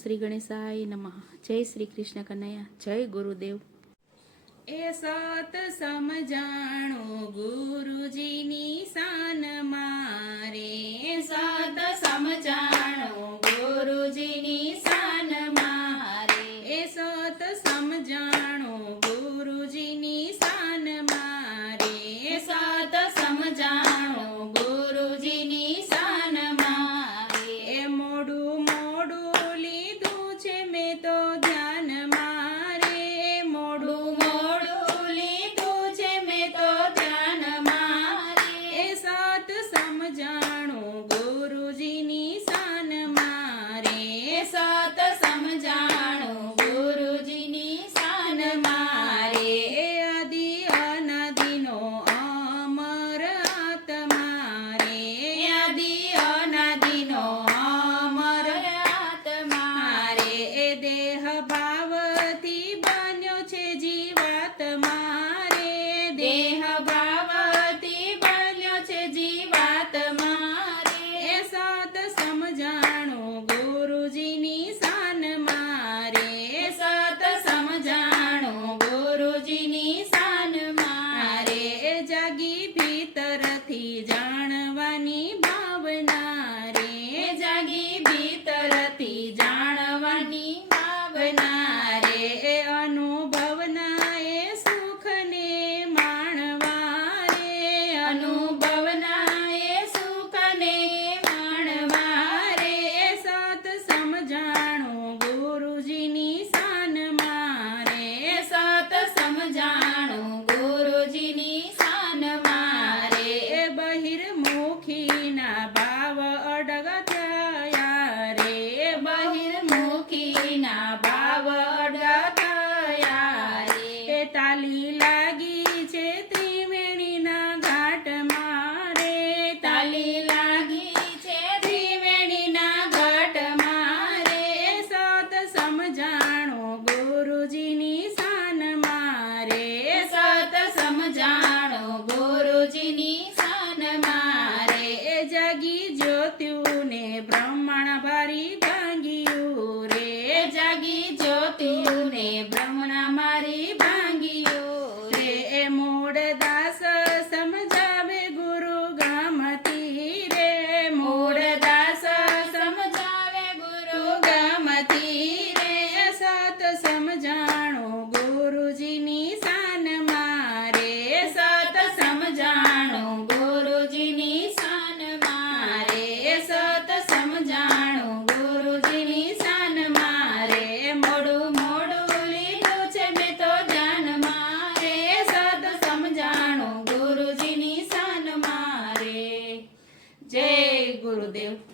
શ્રી ગણેશાય નમઃ। જય શ્રી કૃષ્ણ કનૈયા, જય ગુરુદેવ। એ સત સમજાણો ગુરુજીની શાન મારે, સત સમજાણો ગુરુજીની શાન મારે, એ સત સમજાણો ગુરુજીની શાન મારે, સત સમજાણો ગુરુજીની શાન મારે, એ મોડું મોડું લીધું છે મેં તો ધ્યાન મારે, મોડું મોડું લીધું છે મેં તો ધ્યાન મારે, એ સત સમજાણો ગુરુજીની શાન મારે, સત સમજાણો ગુરુજીની શાન મારે, એ આદિ અનાદિનો અમર આત્મારે, આદિ અનાદિનો અમર આત્મારે, એ દેહ ભાવથી બન્યો છે જીવાત મારે, દેહ ભાવથી બન્યો છે જીવાત મારે, એ સત સમજાણો ગુરુજીની શાન મારે, સત સમજાણો ગુરુજીની શાન મારે, એ જાગી ભીતરથી જાણવાની ભાવના રે, જાગી ભીતરથી જાણવાની ભાવના રે, એ અનુભવના એ સુખને માણવા રે, અનુભવના એ સુખને માણવા રે, એ સત સમજાણો ગુરુજીની શાન મારે, સત સમજાણો ગુરુજીની શાન મારે, એ બહિર્મુખીના ભાવ અડગ થયા રે, બહિર્મુખીના ભાવ અડગ થયા રે, એ તાલી લાગી છે ત્રિવેણીના ઘાટ મારે, તાલી લાગી છે ત્રિવેણીના ઘાટ મારે, એ સત સમજાણો ગુરુજીની શાન મારે, સત સમજાણો ગુરુજીની શાન મારે, એ જાગી જ્યોતિને બ્રહ્માંડ ભારી ભાંગ્યું રે, જાગી જ્યોતિને બ્રહ્મણા મારી ભાંગ્યું રે, એ મૂળ દાસ સમજાવે ગુરુ ગામથી રે, મૂળ મૂળદાસ સમજાવે ગુરુ ગામથી રે, સત સમજાણો ગુરુજીની શાન મારે, સત સમજાણો ગુરુજીની શાન મારે, સત સમજાણો ગુરુજીની શાન મારે, મોડું મોડું લીધું છે મેં તો ધ્યાન મારે, સત સમજાણો ગુરુજીની શાન મારે। જય ગુરુદેવ।